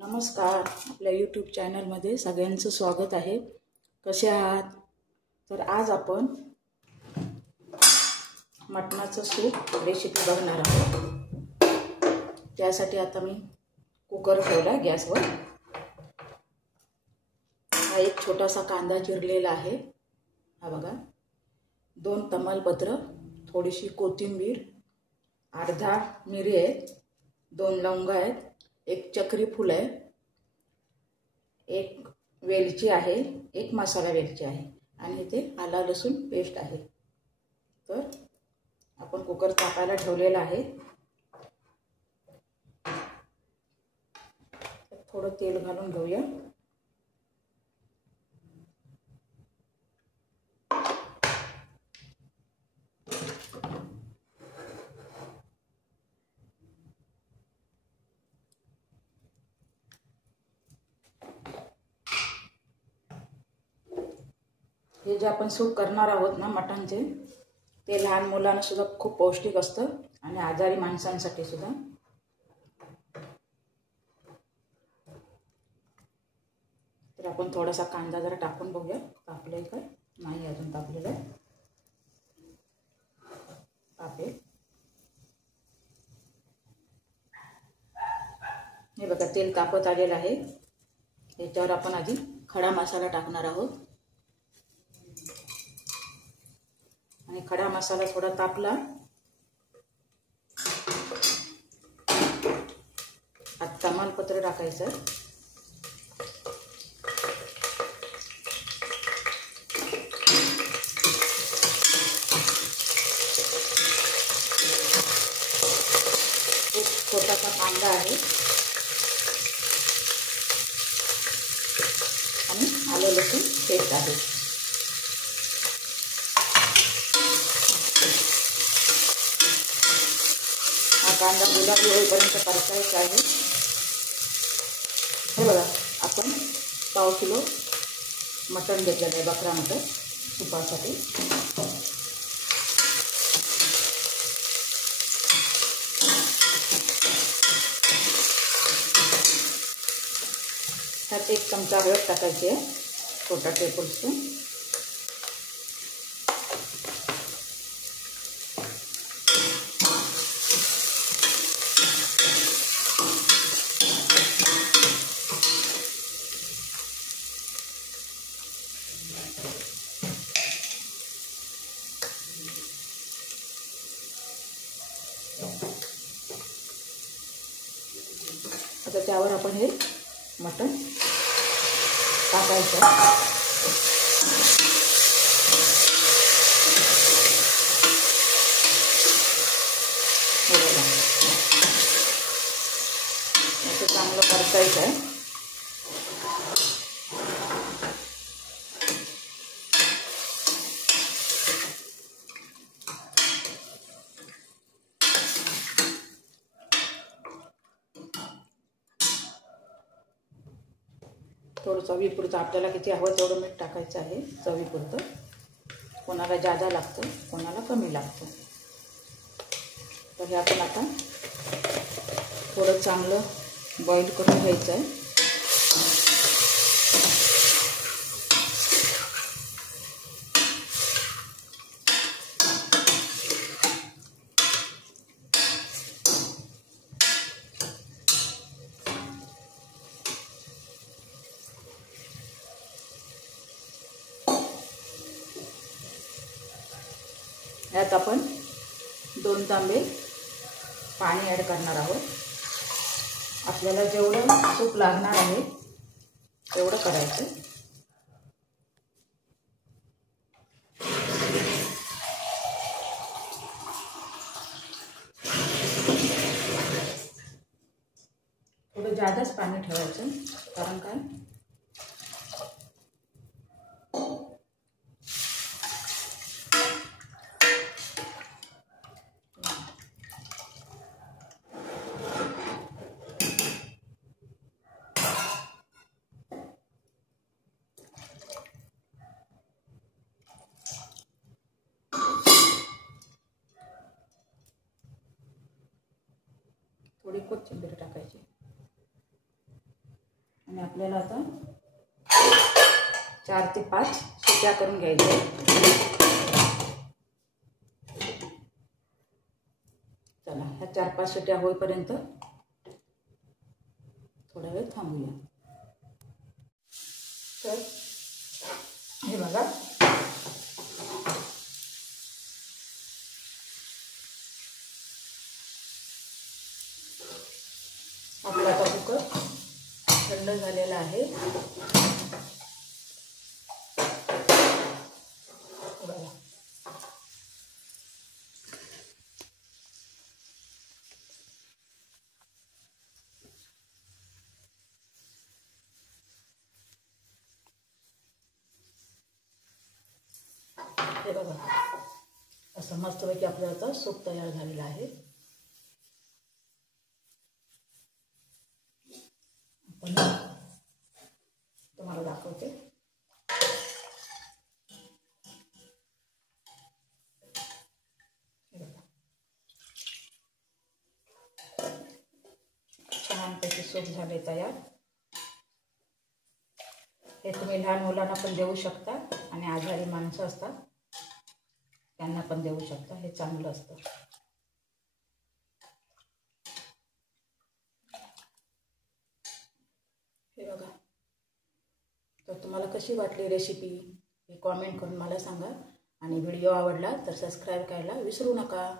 नमस्कार, आपल्या यूट्यूब चॅनलमध्ये सगळ्यांचं स्वागत आहे। कसे आहात? तर आज आपण मटणाचं सूप रेसिपी बघणार आहोत। त्यासाठी आता मी कुकर ठेवला गॅसवर। हा एक छोटासा कांदा चिरलेला आहे, हा बघा। 2 तमालपत्र, थोडीशी कोथिंबीर, 8-10 मिरी आहेत, 2 लवंगा आहेत, 1 चक्री फूल आहे, 1 वेलची आहे, 1 मसाला वेलची आहे आणि इथे आला लसूण पेस्ट आहे। तर आपण कुकर तापायला ठेवलेला आहे। थोडं तेल घालून घेऊया। हे जे आपण सूप करणार आहोत ना मटणचे, ते लहान मुलांना सुद्धा खूप पौष्टिक असतं आणि आजारी माणसांसाठी सुद्धा। तर आपण थोडासा कांदा जरा टाकून बघूया, तापले का नाही। अजून तापलेलं आहे, तापेल। हे बघा, तेल तापत आलेलं आहे। याच्यावर आपण आधी खडा मसाला टाकणार आहोत आणि खडा मसाला थोडा तापला, आता तमालपत्र टाकायचं। एक छोटासा कांदा आहे आणि आलं लसूण पेस्ट आहे। हा कांदा गुलाबी होईपर्यंत परतायचा आहे। हे बघा, आपण पाव किलो मटण घेतलेलं आहे, बकरा मटण सुपासाठी। त्यात 1 चमचा हळद टाकायची आहे, छोटा टेबलस्पून। आता त्यावर आपण हे मटण टाकायचं। असं चांगलं परतायचं आहे। थोडं चवीपुरतं, आपल्याला किती हवं तेवढं मीठ टाकायचं आहे, चवीपुरतं। कोणाला जादा लागतं, कोणाला कमी लागतं। तर हे आपण आता थोडं चांगलं बॉईल करून घ्यायचं आहे। यात आपण 2 तांबे पाणी ॲड करणार आहोत। आपल्याला जेवढं सूप लागणार आहे तेवढं करायचं। थोडं जादाच पाणी ठेवायचं, कारण काय थोडी कोथिंबीर टाकायची। आणि आपल्याला आता 4 ते 5 शिट्या करून घ्यायच्या. चला, ह्या 4-5 शिट्या होईपर्यंत थोडा वेळ थांबूया. तर हे बघा, आपला आता कुकर थंड झालेला आहे. बघा, हे बघा, असं मस्तपैकी आपलं आता सूप तयार झालेलं आहे. आपण तुम्हाला दाखवते. हे बघा, छानपैकी सूप झाले तयार. हे तुम्ही लहान मुलांना पण देऊ शकता आणि आजारी माणसं असतात त्यांना पण देऊ शकता. हे चांगलं असतं. हे बघा, तर तुम्हाला कशी वाटली रेसिपी हे कॉमेंट करून मला सांगा. आणि व्हिडिओ आवडला तर सबस्क्राईब करायला विसरू नका.